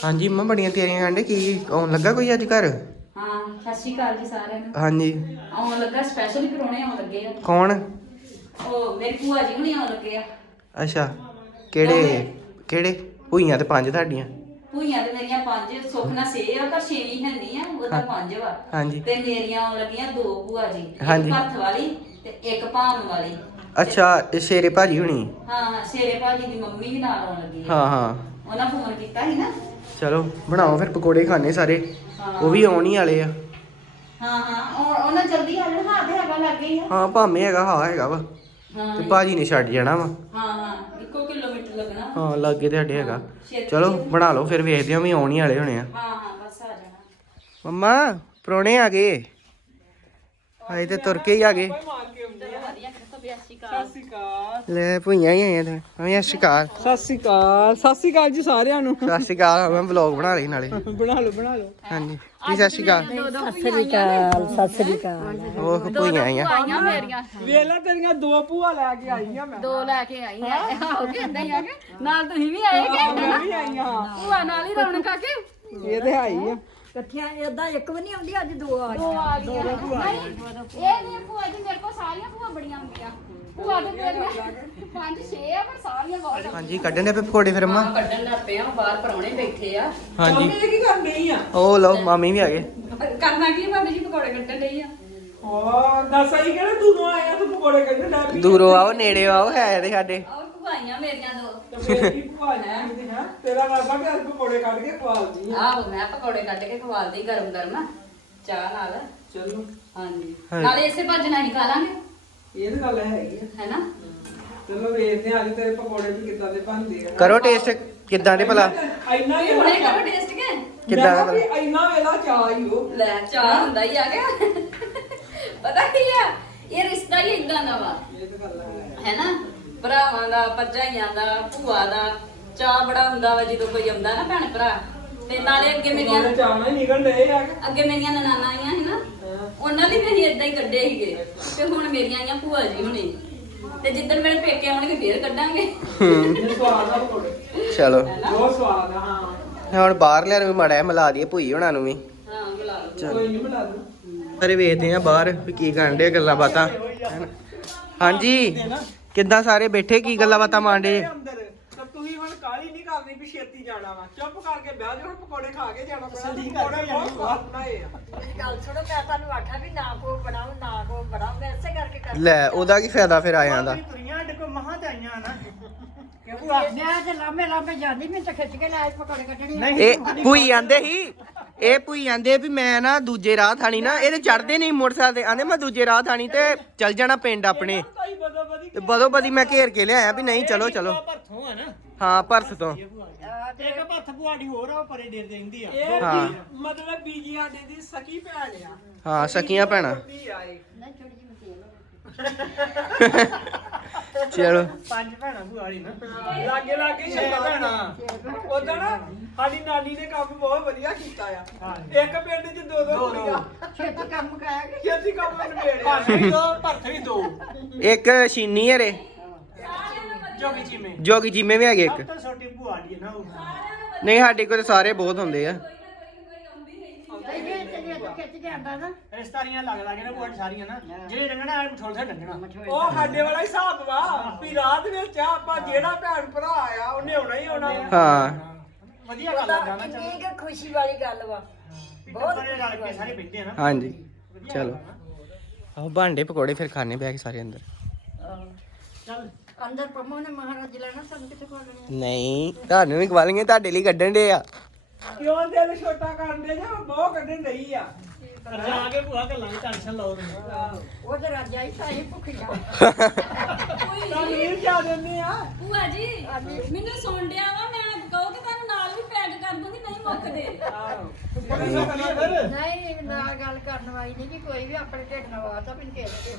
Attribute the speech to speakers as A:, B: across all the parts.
A: ਹਾਂਜੀ ਮੰਮਾ ਬੜੀਆਂ ਤਿਆਰੀਆਂ ਕਰਨ ਡੇ ਕੀ ਆਉਣ ਲੱਗਾ ਕੋਈ ਅੱਜ ਘਰ?
B: ਹਾਂ ਸਤਿ ਸ਼੍ਰੀ ਅਕਾਲ ਜੀ ਸਾਰਿਆਂ ਨੂੰ।
A: ਹਾਂਜੀ
B: ਆਉਣ ਲੱਗਾ ਸਪੈਸ਼ਲ ਪ੍ਰਾਹੁਣੇ ਆਉਣ ਲੱਗੇ ਆ।
A: ਕੌਣ?
B: ਉਹ ਮੇਰੀ ਭੂਆ ਜੀ ਹੁਣੀ ਆਉਣ ਲੱਗੇ ਆ।
A: ਅੱਛਾ ਕਿਹੜੇ ਭੂਈਆਂ ਤੇ 5 ਤੁਹਾਡੀਆਂ?
B: ਭੂਈਆਂ ਤੇ ਮੇਰੀਆਂ 5 ਸੁੱਖ ਨਾਲ 6 ਆ ਪਰ 6ਵੀਂ ਹੈ ਨਹੀਂ ਆ ਉਹਦਾ 5 ਵਾ।
A: ਹਾਂਜੀ
B: ਤੇ ਮੇਰੀਆਂ ਆਉਣ ਲੱਗੀਆਂ 2 ਭੂਆ ਜੀ,
A: ਹਾਂਜੀ।
B: ਇੱਕ ਭੱਥ ਵਾਲੀ ਤੇ ਇੱਕ ਭਾਮ ਵਾਲੀ।
A: ਅੱਛਾ ਇਹ ਸ਼ੇਰੇ ਭਾਜੀ ਹੁਣੀ?
B: ਹਾਂ ਸ਼ੇਰੇ ਭਾਜੀ ਦੀ ਮੰਮੀ ਵੀ ਨਾਲ ਆਉਣ ਲੱਗੀ ਆ।
A: ਹਾਂ ਹਾਂ
B: ਉਹਨਾਂ ਫੋਨ ਕੀਤਾ ਸੀ ਨਾ।
A: ਚਲੋ ਬਣਾਓ ਫਿਰ ਪਕੌੜੇ ਖਾਣੇ ਸਾਰੇ।
B: ਹਾਂ।
A: ਉਹ ਵੀ ਆਉਣ ਹੀ ਵਾਲੇ ਆ।
B: ਹਾਂ ਉਹਨਾਂ ਜਲਦੀ ਆ ਜਾਣਾ। ਹਾਂ ਤੇ ਹੈਗਾ ਲੱਗੇ ਹੀ ਆ।
A: ਹਾਂ ਭਾਵੇਂ ਹੈਗਾ ਹਾਂ ਹੈਗਾ ਵਾ
B: ਹਾਂ
A: ਤੇ ਭਾਜੀ ਨੇ ਛੱਡ ਜਾਣਾ ਵਾ।
B: ਹਾਂ 1 ਕਿਲੋਮੀਟਰ ਲੱਗਣਾ।
A: ਹਾਂ ਲਾਗੇ ਤੇ ਸਾਡੇ ਹੈਗਾ।
B: ਛੇਤੀ
A: ਚਲੋ
B: ਛੇਤੀ।
A: ਬਣਾ ਲਓ ਫਿਰ ਵੇਖਦੇ ਹਾਂ ਵੀ ਆਉਣ ਹੀ ਵਾਲੇ ਹੋਣੇ ਆ।
B: ਹਾਂ ਬਸ ਆ ਜਾਣਾ।
A: ਮੰਮਾ ਪ੍ਰਾਹੁਣੇ ਆ ਗਏ। ਹਾਏ ਤੇ ਤੁਰ ਕੇ ਹੀ ਆ ਗਏ। ਲੈ ਭੁਈਆਂ ਹੀ ਆਈਆਂ ਤੇ ਸਤਿ ਸ਼੍ਰੀ ਅਕਾਲ।
C: ਸਤਿ ਸ਼੍ਰੀ ਅਕਾਲ ਜੀ ਸਾਰਿਆਂ ਨੂੰ।
A: ਸਤਿ ਸ਼੍ਰੀ ਅਕਾਲ ਮੈਂ ਵਲੌਗ ਬਣਾ ਲਈ ਨਾਲੇ।
C: ਬਣਾ ਲਓ
A: ਹਾਂਜੀ ਜੀ ਸਤਿ ਸ਼੍ਰੀ ਅਕਾਲ।
D: ਸਤਿ ਸ੍ਰੀ ਅਕਾਲ
A: ਉਹ ਭੁਈਆਂ ਆਈਆਂ।
E: ਆਈਆਂ ਮੇਰੀਆਂ
C: ਵੇਲਾ ਤੇਰੀਆਂ 2 ਭੂਆ ਲੈ ਕੇ ਆਈਆਂ ਮੈਂ।
E: 2 ਲੈ ਕੇ ਆਈ ਆ। ਆਹੋ ਕਹਿੰਦਾ ਹੀ ਆ ਕਿ ਨਾਲ ਤੁਸੀਂ ਵੀ ਆਏ ਕਿ
C: ਮੈਂ ਵੀ ਆਈਆਂ।
E: ਭੂਆ ਨਾਲ ਹੀ ਰੌਣਕ ਆ ਕੇ
C: ਇਹ ਤੇ ਹੈ ਹੀ ਆ।
D: ਇਕੱਠੀਆਂ ਏਦਾਂ ਇੱਕ ਵੀ ਨਹੀਂ ਆਉਂਦੀ ਅੱਜ 2 ਆ
E: ਦੋ ਆ ਗਈਆਂ ਨਹੀਂ ਇਹ ਨਹੀਂ ਭੂਆ ਜੀ ਮੇਰੇ ਕੋਲ ਸਾਰੀਆਂ ਭੂਆ ਬੜੀਆਂ ਹੁੰਦੀਆਂ ਭੂਆ ਤੇ ਮੇਰੀਆਂ 5-6 ਆ ਪਰ ਸਾਰੀਆਂ ਬਹੁਤ
A: ਹਾਂਜੀ ਕੱਢਣ ਦੇ ਪਕੌੜੇ ਫਿਰ ਅੰਮਾ।
B: ਕੱਢਣ ਲੱਗ ਪਏ ਆ ਬਾਹਰ ਪਰੌਣੇ ਬੈਠੇ ਆ।
A: ਹਾਂਜੀ
C: ਮੰਮੀ ਕੀ ਕਰਨ ਡਈ ਆ?
A: ਉਹ ਲਓ ਮਾਮੀ ਵੀ ਆ ਗਏ।
B: ਕਰਨਾ ਕੀ ਭਾਬੀ ਜੀ ਪਕੌੜੇ ਕੱਢਣ ਲਈ ਆ।
C: ਦੱਸ ਆਈ ਕਿਹੜਾ ਦੂਰੋਂ ਆਇਆ ਤੂੰ ਪਕੌੜੇ ਕੱਢਣ ਲੱਗ ਪਈ।
A: ਦੂਰੋਂ ਆਓ ਨੇੜੇ ਆਓ ਹੈ ਤੇ ਸਾਡੇ।
B: ਔਰ ਭੂਆਈਆਂ ਮੇਰੀਆਂ 2।
C: ਤੇ ਮੇਰੀ ਭੂਆ ਜੀ ਹੈ ਤੇਰਾ ਬਾਬਾ ਕਿ ਅੱਜ ਪਕੌੜੇ ਕੱਢ ਕੇ ਖਵਾਲਦੀ ਆ।
B: ਆਹੋ ਮੈਂ ਪਕੌੜੇ ਕੱਢ ਕੇ ਖਵਾਲਦੀ ਗਰਮ ਗਰਮ ਚਾਹ ਨਾਲ।
C: ਚਲੋ
B: ਹਾਂਜੀ
A: ਹਾਂਜੀ।
B: ਨਾਲੇ ਇਸੇ ਭੱਜ ਨਾਲ ਹੀ ਖਾ ਲਾਂਗੇ
C: ਇਹ ਤਾਂ ਗੱਲ ਹੈਗੀ ਆ।
B: ਹੈਨਾ।
C: ਚਲੋ ਵੇਖਦੇ ਆ ਅੱਜ ਤੇਰੇ ਪਕੌੜੇ ਵੀ ਕਿੱਦਾਂ ਦੇ ਬਣਦੇ ਆ।
A: ਕਰੋ ਟੇਸਟ ਕਿੱਦਾਂ ਦੇ ਭਲਾ?
C: ਇੰਨਾ ਹੀ
B: ਹੁਣੇ ਕਰੋ ਟੇਸਟ ਕੇ।
A: ਕਿੱਦਾਂ ਦਾ
C: ਮੈਂ ਕਿਹਾ ਵੀ ਇੰਨਾ ਵੇਲਾ ਚਾਹ ਹੀ ਉਹ।
B: ਲੈ ਚਾਹ ਹੁੰਦਾ ਹੀ ਆ ਗਿਆ। ਪਤਾ ਕੀ ਆ ਇਹ ਰਿਸ਼ਤਾ ਹੀ ਇਦਾਂ ਦਾ ਵਾ
C: ਇਹ ਤਾਂ ਗੱਲ ਹੈ।
B: ਹੈਨਾ। ਭਰਾਵਾਂ ਦਾ ਭਰਜਾਈਆਂ ਦਾ ਭੂਆ ਦਾ ਚਾਹ ਬੜਾ ਹੁੰਦਾ ਵਾ ਜਦੋਂ ਕੋਈ ਆਉਂਦਾ ਨਾ ਭੈਣ ਭਰਾ। ਤੇ ਨਾਲੇ ਅੱਗੇ ਮੇਰੀਆਂ
C: ਚਾਹਣਾ ਹੀ ਨਿਕਲ ਰਹੇ ਆ।
B: ਅੱਗੇ ਮੇਰੀਆਂ ਨਨਾਣਾਂ ਆਈਆਂ ਸੀ ਨਾ ਉਹਨਾਂ ਦੀ ਵੀ ਅਸੀਂ ਏਦਾਂ ਹੀ ਕੱਢੇ ਸੀਗੇ ਤੇ ਹੁਣ ਮੇਰੀਆਂ ਆਈਆਂ ਭੂਆ ਜੀ ਹੁਣੇ ਤੇ ਜਿੱਦਣ ਮੇਰੇ ਪੇਕੇ ਆਉਣਗੇ ਫੇਰ ਕੱਢਾਂਗੇ।
C: ਇਹ ਸਵਾਦ ਆ ਪਕੌੜੇ।
A: ਚਲੋ
C: ਬਹੁਤ ਸਵਾਦ ਆ। ਹਾਂ
A: ਹੁਣ ਬਾਹਰ ਲਿਆ ਨੂੰ ਵੀ ਮਾੜਾ ਜਿਹਾ ਮਿਲਾ ਦਈਏ ਭੁਈ ਹੋਣਾ ਨੂੰ ਵੀ।
B: ਹਾਂ ਬੁਲਾ ਲਓ।
C: ਕੋਈ ਨਹੀਂ ਬਣਾ ਦੂੰ।
A: ਸਾਰੇ ਵੇਖਦੇ ਆ ਬਾਹਰ ਵੀ ਕੀ ਕਰਨ ਡੇ ਗੱਲਾਂ ਬਾਤਾਂ। ਹਾਂਜੀ ਕਿੱਦਾਂ ਸਾਰੇ ਬੈਠੇ ਕੀ ਗੱਲਾਂ ਬਾਤਾਂ ਮਾਂਡੇ?
C: ਅੰਦਰ ਤਾਂ ਤੁਸੀਂ ਹੁਣ ਕਾਲੀ ਨਹੀਂ ਕਰਨੀ ਵੀ ਛੇਤੀ ਜਾਣਾ ਵਾ। ਚੁੱਪ ਕਰਕੇ ਬਹਿ ਜਾ ਹੁਣ ਪਕੌੜੇ ਖਾ ਕੇ ਜਾਣਾ ਪੈਣਾ। ਪਕੌੜੇ ਬਹੁਤ ਸਵਾਦ ਬਣਾਏ ਆ।
D: ਗੱਲ ਸੁਣੋ ਮੈਂ ਤੁਹਾਨੂੰ ਆਖਿਆ ਵੀ ਨਾ ਕੋ ਬਣਾਓ ਨਾ ਕੋ ਬਣਾਓ ਮੈਂ ਇਸੇ ਕਰਕੇ ਕਰ
A: ਲੈ ਉਹਦਾ ਕੀ ਫਾਇਦਾ ਫਿਰ ਆਇਆਂ ਦਾ?
C: ਤੁਰੀਆਂ ਸਾਡੇ ਕੋ ਮਹਾਂ ਤੇ ਆਈਆਂ ਨਾ।
D: ਮੈਂ ਤੇ ਲਾਮੇ ਜਾਂਦੀ ਮੈਂ ਤਾਂ ਖਿੱਚ ਕੇ ਲੈ ਪਕੌੜੇ ਕੱਢਣੇ
A: ਇਹ ਭੁਈ ਆਂਦੇ ਸੀ ਇਹ ਭੁਈ ਆਂਦੇ ਵੀ ਮੈਂ ਨਾ ਦੂਜੇ ਰਾਹ ਥਾਣੀ ਨਾ ਇਹਦੇ ਚੜਦੇ ਨਹੀਂ ਮੋਟਰਸਾਈਕਲ ਤੇ ਆਂਦੇ ਮੈਂ ਦੂਜੇ ਰਾਹ ਥਾਣੀ ਤੇ ਚੱਲ ਜਾਣਾ ਪਿੰਡ ਆਪਣੇ। ਤੇ ਬਦੋ ਬਦੀ ਮੈਂ ਘੇਰ ਕੇ ਲਿਆਇਆ ਵੀ ਨਹੀਂ ਚਲੋ
C: ਭਰਥੋਂ ਆ ਨਾ।
A: ਹਾਂ ਭਰਸ ਤੋਂ।
C: ਇੱਕ ਭਰਥ ਭੁਆੜੀ ਹੋਰ ਆ ਉਹ ਪਰੇ ਡੇਰ ਰਹਿੰਦੀ ਆ।
A: ਹਾਂ।
C: ਮਤਲਬ ਬੀਜੀ ਆਡੇ ਦੀ ਸਕੀ ਭੈਣ ਆ।
A: ਹਾਂ ਸਕੀਆਂ ਭੈਣਾਂ। ਚਲੋ
C: 5 ਭੈਣਾਂ ਭੁਆੜੀ ਨਾ। ਲਾਗੇ ਲਾਗੇ 6 ਭੈਣਾਂ। ਉਦਾਂ ਨਾ ਸਾਡੀ ਨਾਨੀ ਨੇ ਕੰਮ ਬਹੁਤ ਵਧੀਆ ਕੀਤਾ ਆ। ਇੱਕ ਪਿੰਡ 'ਚ 2 ਕੁੜੀਆਂ
D: ਛੇਤੀ ਕੰਮ ਕਰਾਇਆ ਕਿ
C: ਛੇਤੀ ਕੰਮ ਨਿਬੇੜਿਆ। ਭਰਥ ਵੀ 2
A: ਇੱਕ ਛੀਨੀ ਹਰੇ
C: ਜੋਗੀ ਚੀਮੇ।
A: ਜੋਗੀ ਜੀਮੇ ਵੀ ਹੈਗੇ ਇੱਕ।
C: ਤਾਂ ਛੋਟੀ ਭੁਆੜੀ ਨਾ ਉਹ।
A: ਨਹੀਂ ਸਾਡੇ ਕੋਲ ਸਾਰੇ ਬਹੁਤ ਹੁੰਦੇ ਆ।
D: ਖਿੱਚ ਕੇ ਆਂਦਾ ਨਾ
C: ਰਿਸ਼ਤਾਰੀਆਂ ਲੱਗ ਲੱਗੇ ਨਾ ਭੁਆੜੀ ਸਾਰੀਆਂ ਨਾ। ਜਿਹੜੇ ਰੰਗਣਾ ਆ ਮਠੋਲ ਸੇ ਡੰਗਣਾ। ਉਹ ਸਾਡੇ ਵਾਲਾ ਹਿਸਾਬ ਵਾ ਵੀ ਰਾਤ ਵਿੱਚ ਆਪਾਂ ਜਿਹੜਾ ਭੈਣ ਭਰਾ ਆਇਆ ਉਹਨੇ ਆਉਣਾ ਹੀ ਆਉਣਾ।
A: ਹਾਂ
C: ਵਧੀਆ ਗੱਲ ਆ ਜਾਣਾ
D: ਕਿੰਨੀ ਕੁ ਖੁਸ਼ੀ ਵਾਲੀ ਗੱਲ ਵਾ
C: ਬਹੁਤ ਰਲ ਕੇ ਸਾਰੇ ਬੈਠੇ ਆ ਨਾ।
A: ਹਾਂਜੀ ਚਲੋ ਆਹ ਭਾਂਡੇ ਪਕੌੜੇ ਫਿਰ ਖਾਣੇ ਬੈ ਕੇ ਸਾਰੇ ਅੰਦਰ।
C: ਚੱਲ
D: ਅੰਦਰ ਪੰਮੋ ਨੇ ਮਹਾਰਾਜ ਲੈਣਾ ਸਾਨੂੰ ਕਿੱਥੇ ਕੋਲਣੇ
A: ਨਹੀਂ ਤੁਹਾਨੂੰ ਵੀ ਖਵਾਲਣਗੇ ਤੁਹਾਡੇ ਲਈ ਕੱਢਣ ਦੇ ਆ।
C: ਕਿਉਂ ਦਿਲ ਛੋਟਾ ਕਰਨ ਦੇ ਜਾਂ ਬਹੁਤ ਕੱਢਣ ਡਈ ਆ। ਜਾ ਕੇ ਭੂਆ ਗੱਲਾਂ ਦੀ ਟੈਨਸ਼ਨ ਲਓ ਤੁਸੀਂ।
D: ਉਹ ਤੇ ਰਾਜਾ ਹੀ ਤਾਂ ਹੀ ਭੁੱਖੀਆਂ
C: ਤਾਂ ਵੀਰ ਕਿਆ ਦਿੰਦੇ ਆ।
E: ਭੂਆ ਜੀ ਮੈਨੂੰ ਸੁਣ ਡਿਆ ਵਾ ਮੈਂ ਕਹੋ ਕਿ ਤੁਹਾਨੂੰ ਨਾਲ ਵੀ ਪੈਕ ਕਰ ਦੂੰਗੀ ਨਹੀਂ ਮੁੱਕਦੇ।
D: ਨਹੀਂ ਨਾਲ ਗੱਲ ਕਰਨ ਵਾਲੀ ਨਹੀਂ ਕਿ ਕੋਈ ਵੀ ਆਪਣੇ ਢਿੱਡ ਨਾਲ ਵਾਤਾ ਮੈਨੂੰ ਕਿਸੇ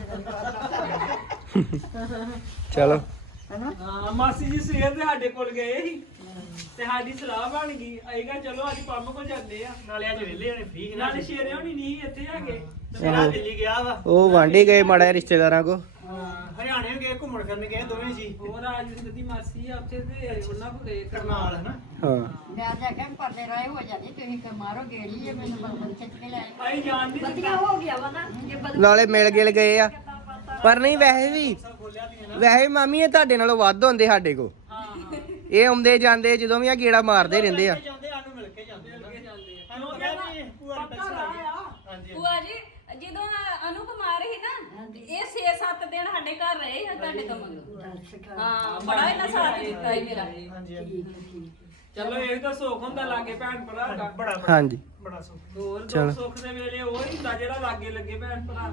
A: ਚਲੋ
D: ਹੈਨਾ
C: ਹਾਂ ਮਾਸੀ ਜੀ ਸਵੇਰ ਦੇ ਸਾਡੇ ਕੋਲ ਗਏ ਸੀ ਤੇ ਸਾਡੀ ਸਲਾਹ ਬਣ ਗਈ ਆਏਗਾ ਚਲੋ ਅੱਜ ਪੰਮ ਕੋ ਜਾਂਦੇ ਆ
F: ਨਾਲੇ ਅੱਜ ਵਿਹਲੇ ਹੋਣੇ ਫ੍ਰੀ
C: ਨਾਲੇ ਸ਼ੇਰੇ ਹੋਣੀ ਨਹੀਂ ਇੱਥੇ ਹੈਗੇ
F: ਮੇਰਾ ਦਿੱਲੀ ਗਿਆ ਵਾ
A: ਉਹ ਵਾਂਢੇ ਗਏ ਮਾੜਾ ਜਿਹਾ ਰਿਸ਼ਤੇਦਾਰਾਂ ਕੋ
F: ਹਰਿਆਣੇ ਵੀ ਗਏ ਘੁੰਮਣ ਫਿਰਨ ਗਏ ਦੋਵੇਂ ਜੀ
C: ਹੋਰ ਰਾਜਿੰਦਰ ਦੀ ਮਾਸੀ ਆ ਉੱਥੇ ਤੇ ਉਹਨਾਂ ਕੋ ਗਏ
F: ਕਰਨਾਲ ਹਨਾ
A: ਹਾਂ
D: ਮੈਂ ਤਾਂ ਕਿਹਾ ਪਰਲੇ ਰਾਏ ਹੋ ਜਾਂਦੀ ਤੁਸੀਂ ਕਿ ਮਾਰੋ ਗੇੜੀ ਜੇ ਮੈਨੂੰ ਬਲਬਲ ਖਿੱਚ ਕੇ ਲੈ ਆਏ
C: ਆਈ ਜਾਣ ਦੀ
D: ਵਧੀਆ ਹੋ ਗਿਆ ਵਾ ਨਾ ਜੇ ਬਦਲ
A: ਨਾਲੇ ਮਿਲ ਗਿਲ ਗਏ ਆ ਪਰ ਨਹੀਂ ਵੈਸੇ ਵੀ ਮਾਮੀ ਇਹ ਤੁਹਾਡੇ ਨਾਲੋਂ ਵੱਧ ਹੁੰਦੇ ਸਾਡੇ ਕੋ ਇਹ ਆਉਂਦੇ ਜਾਂਦੇ ਜਦੋਂ ਵੀ ਆ ਗੇੜਾ ਮਾਰਦੇ ਰਹਿੰਦੇ ਆ
F: ਜਾਂਦੇ ਸਾਨੂੰ ਮਿਲ ਕੇ ਜਾਂਦੇ ਸਾਨੂੰ ਪਤਾ ਵੀ ਭੂਆ ਦੀ ਟੱਚ ਲੱਗ ਗਈ ਹਾਂਜੀ
B: ਭੂਆ ਜੀ ਜਦੋਂ ਅਨੂ ਬਿਮਾਰ ਸੀ ਨਾ ਇਹ 6-7 ਦਿਨ ਸਾਡੇ ਘਰ ਰਹੇ ਆ ਤੁਹਾਡੇ ਤੋਂ ਮੰਗੋ ਹਾਂ ਬੜਾ ਇਹਨਾਂ ਸਾਥ ਦਿੱਤਾ ਹੀ ਮੇਰਾ
F: ਹਾਂਜੀ
C: ਚਲੋ ਇਹ ਤਾਂ ਸੁੱਖ ਹੁੰਦਾ ਲਾਗੇ ਭੈਣ ਭਰਾ ਦਾ
F: ਬੜਾ
A: ਹਾਂਜੀ
F: ਬੜਾ ਸੁੱਖ
C: ਹੋਰ
A: ਚਲੋ।
C: ਦੁੱਖ ਸੁੱਖ ਦੇ ਵੇਲੇ ਉਹ ਹੀ ਹੁੰਦਾ ਜਿਹੜਾ ਲਾਗੇ ਲੱਗੇ ਭੈਣ ਭਰਾ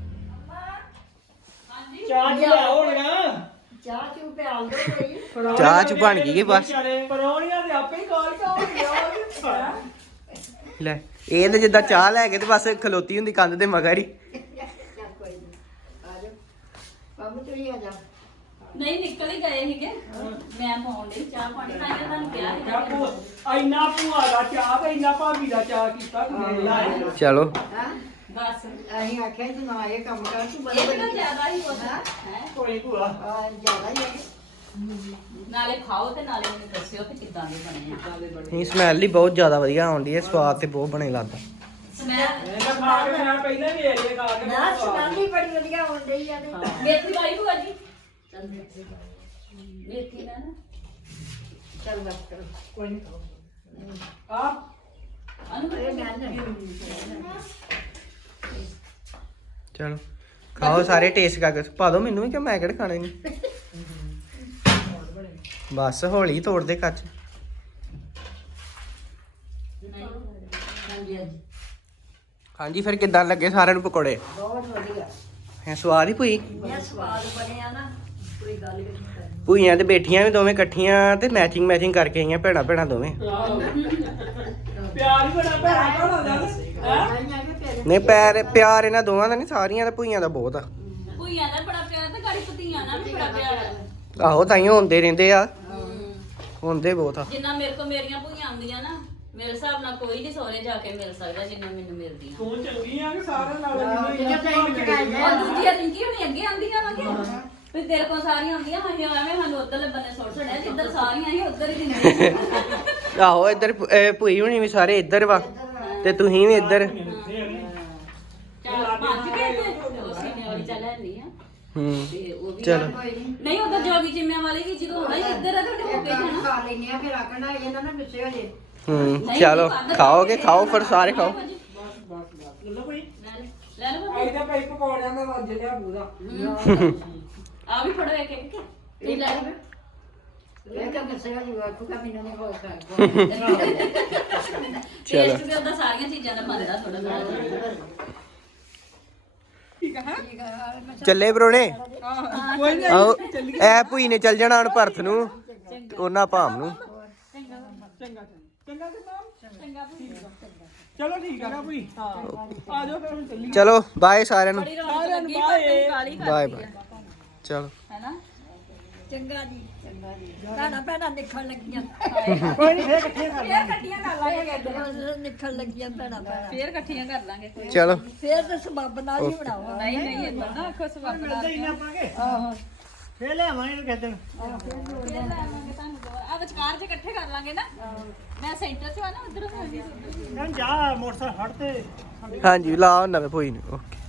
B: ਹਾਂਜੀ
F: ਚਾਹ ਜੀ ਲਿਆਓ ਹੁਣ
D: ਚਾਹ ਚੂ ਪਿਆਲ ਦੋ ਕੋਈ
A: ਚਾਹ ਚ ਬਣ ਗਈ ਬਸ
C: ਪਰੌਣੀਆਂ ਦੇ ਆਪੇ ਹੀ ਕਾਲ ਹੋ ਗਿਆ
A: ਲੈ ਇਹ ਤੇ ਜਿੱਦਾਂ ਚਾਹ ਲੈ ਕੇ ਤੇ ਬਸ ਖਲੋਤੀ ਹੁੰਦੀ ਕੰਧ ਦੇ ਮਗਰ ਹੀ
D: ਚੱਲ ਕੋਈ ਨਹੀਂ ਆ ਜਾ ਪੰਮ ਤੂੰ ਹੀ ਆ ਜਾ
B: ਨਹੀਂ ਨਿਕਲ ਹੀ ਗਏ ਸੀਗੇ ਮੈਂ ਪਾਉਣ ਲਈ ਚਾਹ ਪਾਣੀ ਤਾਂ ਤੁਹਾਨੂੰ ਕਿਹਾ ਸੀ
C: ਕਿਆ ਭੂਆ ਇੰਨਾ ਭੂਆ ਦਾ ਚਾਹ ਤੇ ਇੰਨਾ ਭਾਬੀ ਦਾ ਚਾਹ ਕੀਤਾ ਤੁਸੀਂ
A: ਚਲੋ
D: ਹਾਂ
B: ਬਸ
D: ਅਸੀਂ ਆਖਿਆ ਤੂੰ ਨਾ ਇਹ ਕੰਮ ਕਰ ਤੂੰ
B: ਇਹ
D: ਬਦਲ
B: ਤਾਂ ਜ਼ਿਆਦਾ ਹੀ ਹੋਦਾ ਹੈ
F: ਕੋਈ ਭੂਆ
D: ਆ ਜ਼ਿਆਦਾ ਹੀ ਹੈ
B: ਨਾਲੇ ਖਾਓ ਤੇ ਨਾਲੇ ਮੈਨੂੰ ਦੱਸਿਓ ਕਿ ਕਿੱਦਾਂ ਦੇ ਬਣੇ ਆ
A: ਨਹੀਂ ਸਮੈਲ ਹੀ ਬਹੁਤ ਜ਼ਿਆਦਾ ਵਧੀਆ ਆਉਂਦੀ ਹੈ ਸਵਾਦ ਤੇ ਬਹੁਤ ਬਣੇ ਲੱਗਦਾ
B: ਸਮੈਲ
C: ਮੈਂ ਖਾ ਕੇ ਮੈਂ ਪਹਿਲਾਂ ਵੀ ਏਰੀਏ ਖਾ ਕੇ
D: ਨਾ ਸੁਣਾਲੀ ਬੜੀ ਵਧੀਆ ਹੁੰਦੀ ਆ ਤੇ
B: ਮੇਥੀ ਵਾਲੀ ਭੂਆ ਜੀ
D: ਚੱਲ ਮੇਥੇ
B: ਮੇਥੀ ਦਾ ਨਾ
D: ਚੱਲ ਬਸ ਕਰੋ
F: ਕੋਈ ਨਹੀਂ
C: ਆ
B: ਅਨੂ
D: ਇਹ ਮੈਂ ਨਾ
A: ਚਲੋ ਖਾਓ ਸਾਰੇ ਟੇਸਟ ਕਰਕੇ ਪਾ ਦਿਓ ਮੈਨੂੰ ਵੀ ਕਿ ਮੈਂ ਕਿਹੜੇ ਖਾਣੇ ਨਹੀਂ ਬਸ ਹੌਲੀ ਤੋੜ ਦੇ ਕੱਚ
D: ਹਾਂਜੀ ਹਾਂਜੀ
A: ਹਾਂਜੀ ਫਿਰ ਕਿੱਦਾਂ ਲੱਗੇ ਸਾਰਿਆਂ ਨੂੰ ਪਕੌੜੇ
D: ਬਹੁਤ ਵਧੀਆ
A: ਹੈ ਸਵਾਦ ਹੀ ਭੂਈ
D: ਇਹ ਸਵਾਦ ਬਣਿਆ ਨਾ ਕੋਈ ਗੱਲ ਵੀ ਨਹੀਂ ਕਰਨੀ
A: ਭੂਈਆਂ ਤੇ ਬੈਠੀਆਂ ਵੀ ਦੋਵੇਂ ਇਕੱਠੀਆਂ ਤੇ ਮੈਚਿੰਗ ਕਰਕੇ ਆਈਆਂ ਭੈਣਾਂ ਭੈਣਾਂ ਦੋਵੇਂ
C: ਪਿਆਰ ਹੀ ਬੜਾ ਭੈਣਾ ਭੈਣਾ ਦਾ ਹੈ
D: ਆਈਆਂ ਕਿ ਤੇਰੇ
A: ਨਹੀਂ ਪਿਆਰ ਇਹਨਾਂ ਦੋਵਾਂ ਦਾ ਨਹੀਂ ਸਾਰੀਆਂ ਦਾ ਭੂਈਆਂ ਦਾ ਬਹੁਤ ਆ
B: ਭੂਈਆਂ ਦਾ ਬੜਾ ਪਿਆਰ ਤੇ ਗਾੜੀ ਪਤੀਆਂ ਨਾਲ ਵੀ ਬੜਾ ਪਿਆਰ ਆ
A: ਆਹੋ ਤਾਈਓ ਹੁੰਦੇ ਰਹਿੰਦੇ ਆ ਹੁੰਦੇ ਬਹੁਤ ਆ
B: ਜਿੰਨਾ ਮੇਰੇ ਕੋ ਮੇਰੀਆਂ ਭੂਈਆਂ ਆਉਂਦੀਆਂ ਨਾ ਮੇਰੇ ਹਿਸਾਬ ਨਾਲ ਕੋਈ ਨਹੀਂ ਸਹੁਰੇ ਜਾ ਕੇ ਮਿਲ ਸਕਦਾ ਜਿੰਨਾ ਮੈਨੂੰ ਮਿਲਦੀਆਂ
C: ਤੂੰ ਚੰਗੀ ਆ ਕਿ ਸਾਰਿਆਂ ਨਾਲ
D: ਜਿੰਨਾ ਟਾਈਮ ਚਕਾਈ
B: ਔਰ ਦੂਜੀਆਂ ਰਿੰਕੀ ਹੁਣੀ ਅੱਗੇ ਆਉਂਦੀਆਂ ਵਾ ਕਿ ਵੀ ਤੇਰੇ ਕੋਲ ਸਾਰੀਆਂ ਆਉਂਦੀਆਂ ਅਸੀਂ ਐਵੇਂ ਸਾਨੂੰ ਉਧਰਲੇ ਬੰਨੇ ਸੁੱਟ ਛੜਿਆ ਜਿੱਧਰ ਸਾਰੀਆਂ ਹੀ ਉਧਰ ਹੀ ਦਿੰਦੇ
A: ਆਹੋ ਇੱਧਰ ਭੂਈ ਹੁਣੀ ਵੀ ਸਾਰੇ ਇੱਧਰ ਵਾ ਤੇ ਤੁਸੀਂ ਵੀ ਇੱਧਰ
B: ਚੱਲ ਭੱਜ ਕੇ ਤੇ ਉਹ ਸੀਨੇ ਵਾਲੀ ਚੱਲ ਲੈਣੀ ਆ
A: ਹੂੰ
B: ਤੇ ਉਹ ਵੀ
A: ਚਲੋ
D: ਕੋਈ ਨਹੀਂ
B: ਨਹੀਂ ਉਧਰ ਜੋਗੀ ਜਿੰਮਿਆਂ ਵਾਲੀ ਵੀ ਜਦੋਂ ਹੋਣਾ ਹੀ ਇੱਧਰ ਆ ਤੁਹਾਡੇ ਹੋ ਕੇ ਜਾਣਾ
D: ਖਾ ਲੈਨੇ ਆ ਫਿਰ ਆਖਣਾ ਇਹਨਾਂ ਨਾ ਮਿੱਸੇ ਹੋ ਜੇ
A: ਹੂੰ ਚਲੋ ਖਾਓਗੇ ਖਾਓ ਫਿਰ ਸਾਰੇ ਖਾਓ
C: ਲੱਲੋ ਕੋਈ
B: ਲੈ ਲਓ
C: ਆਈ ਤਾਂ ਕਈ ਪਕੌੜਿਆਂ ਦਾ ਵੱਜ ਲਿਆ ਪੂਰਾ
B: ਆ ਵੀ ਫੜੋ ਇੱਕ ਇੱਕ ਤੇ ਲੈ ਲਓ
D: ਇਹ ਤਾਂ ਮਿੱਸੇ ਹੋ ਜੂਗਾ ਕੁਕਾ ਮੈਨੂੰ ਨਹੀਂ ਹੋ ਸਕਦਾ
A: ਚਲੋ
B: ਟੇਸਟ ਵੀ ਉਹਦਾ ਸਾਰੀਆਂ ਚੀਜ਼ਾਂ ਦਾ ਬਣਦਾ ਥੋੜਾ ਥੋੜਾ
A: ਚੱਲੇ ਪਰੋਣੇ ਆਓ ਐ ਭੂਈ ਨੇ ਚੱਲ ਜਾਣਾ ਹੁਣ ਭਰਤ ਨੂੰ ਤੇ ਉਹਨਾਂ ਭਾਮ ਨੂੰ
C: ਚੰਗਾ ਚੰਗਾ ਤੇ ਨਾਮ ਚੰਗਾ ਚਲੋ ਠੀਕ ਆ ਨਾ ਭਈ ਹਾਂ ਆ ਜਾਓ ਫਿਰ ਹੁਣ ਚੱਲੀ
A: ਚਲੋ ਬਾਏ ਸਾਰਿਆਂ ਨੂੰ
B: ਬੜੀ ਰੌਣਕ ਲੱਗੀ ਪਰ ਤੂੰ ਕਾਲੀ
A: ਬਾਏ
B: ਕਰਦੀ
A: ਬਾਏ
B: ਆ
A: ਚਲੋ
B: ਹੈਨਾ
D: ਚੰਗਾ ਜੀ ਤੁਹਾਡਾ ਭੈਣਾਂ ਨਿਕਲ ਲੱਗੀਆਂ
C: ਕੋਈ ਨਹੀਂ ਫੇਰ ਇਕੱਠੇ ਕਰ
B: ਫੇਰ ਇਕੱਠੀਆਂ ਕਰ ਲਾਂਗੇ ਕਿਤੇ
D: ਨਿਕਲ ਲੱਗੀਆਂ ਭੈਣਾਂ
B: ਫੇਰ ਇਕੱਠੀਆਂ ਕਰ ਲਾਂਗੇ ਕੋਈ
A: ਚਲੋ
D: ਫੇਰ ਤਾਂ ਸਬੱਬ ਨਾਲ ਹੀ ਬਣਾਵਾ
B: ਨਹੀਂ ਨਹੀਂ ਇਦਾਂ ਨਾ ਆਖੋ ਸਵਾਦ
F: ਮਿਲਦੇ ਹੀ ਨਾ ਪਾਗੇ
D: ਆਹੋ
F: ਫੇਰ ਲਿਆਵਾਂਗੇ ਇਹਨੂੰ ਕਿਸੇ ਦਿਨ
B: ਫੇਰ ਲਾਵਾਂਗੇ ਤੁਹਾਨੂੰ ਆ ਵਿਚਕਾਰ ਜੇ ਇਕੱਠੇ ਕਰ ਲਾਂਗੇ ਨਾ ਮੈਂ ਸੈਂਟਰ 'ਚ ਆ ਨਾ ਉਧਰ
F: ਨਾ ਜਾ ਮੋਟਰਸਾਈਕਲ ਫੜ ਤੇ
A: ਹਾਂਜੀ ਲਾ ਨਵੇਂ ਭੂਈ ਨੂੰ ਓਕੇ